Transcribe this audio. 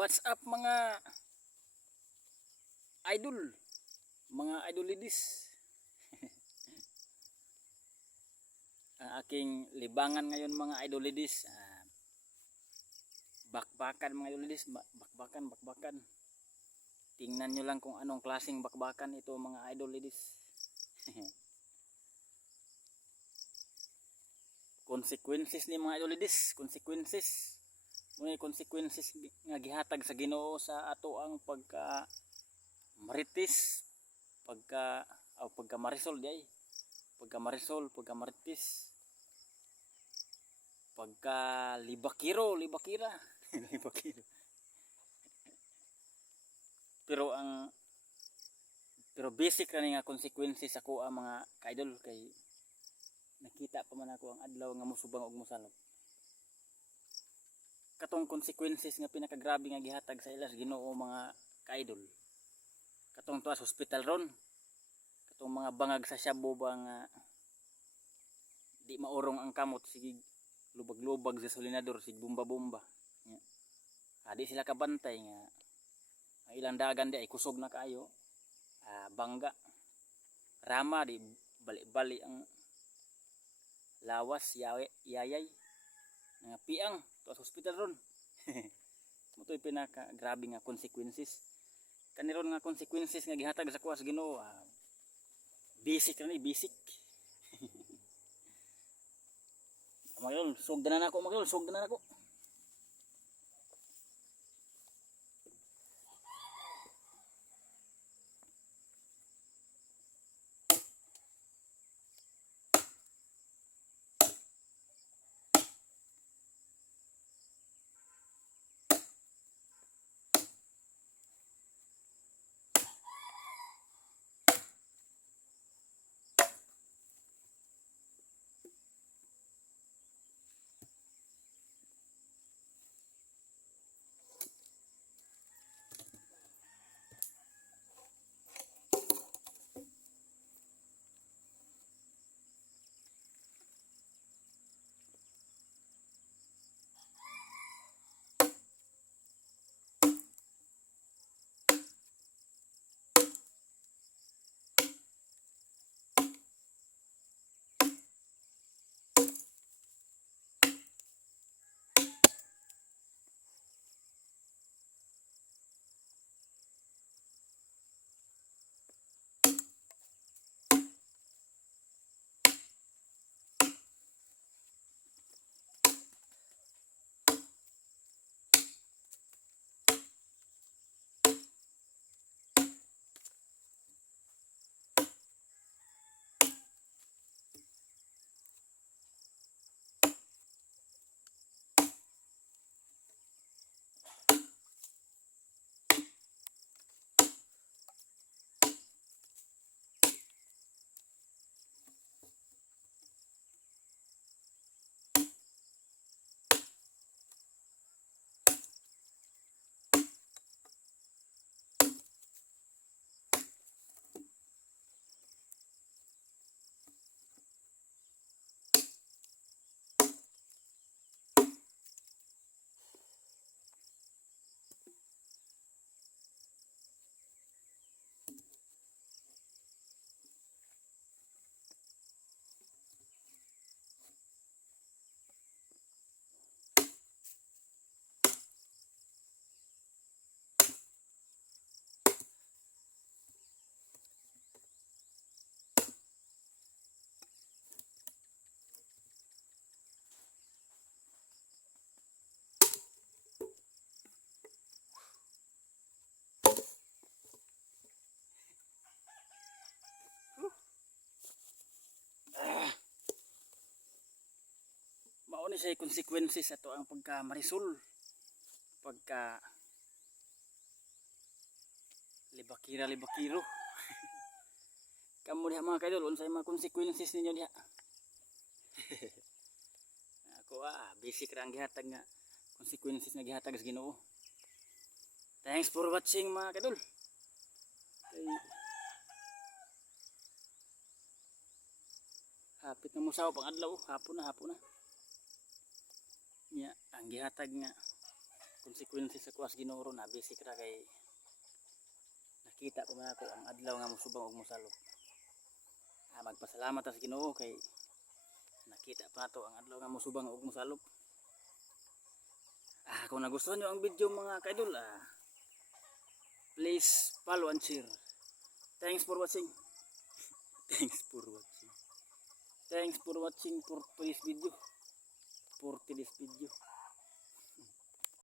What's up mga idol? Mga idol ladies. Ang aking libangan ngayon mga idol ladies. Ah, bakbakan mga idol ladies. Ba- Bakbakan, bakbakan. Tingnan nyo lang kung anong klaseng bakbakan ito mga idol ladies. consequences ni mga idol ladies. Consequences Muna consequences nga gihatag sa Ginoo sa ato ang pagka maritis, pagka o pagka marisol di ay. Pagka marisol, pagka maritis. Pagka libakiro, libakira. libakiro. Pero ang pero basic ni nga consequences ako ang mga ka-idol kay nakita pa man ako ang adlaw nga musubang og musalog katong consequences nga pinakagrabe nga gihatag sa ilas Ginoo mga ka-idol. Katong tuwa sa hospital ron. Katong mga bangag sa Shabu ba di maurong ang kamot sige lubag-lubag sa solinador sig bomba-bomba nya. Adi sila kabantay nga ang ilang dagan di ay kusog na kaayo. Ah, bangga. Rama di bali-bali ang lawas yawe, yayay. Nga piang sa hospital ron. Motoy pinaka grabe nga consequences. Kaniron nga consequences nga gihatag sa kuwas Ginoo ah, basic ra ni basic. Magol, sugdan na ako, magol, sugdan na ako. Mao ni siya consequences ato ang pagka marisol pagka libakira libakiro. Kamo diha mga kaidol unsay mga consequences ninyo diha? Ako ah basic ra ang gihatag nga consequences nga gihatag sa Ginoo. Thanks for watching mga kaidol. Kay, hapit na mo sa pang adlaw hapon na hapon na nya ang gihatag nga consequences sa kuwas Ginoo na basic ra kay nakita ko man ako ang adlaw nga musubang og mosalop. Ah, magpasalamat sa Ginoo kay nakita pa nato ang adlaw nga musubang og mosalop. Ah kung nagustuhan niyo ang video mga kaidol ah please follow and share. Thanks for watching. Thanks for watching. Thanks for watching for today's video for today's video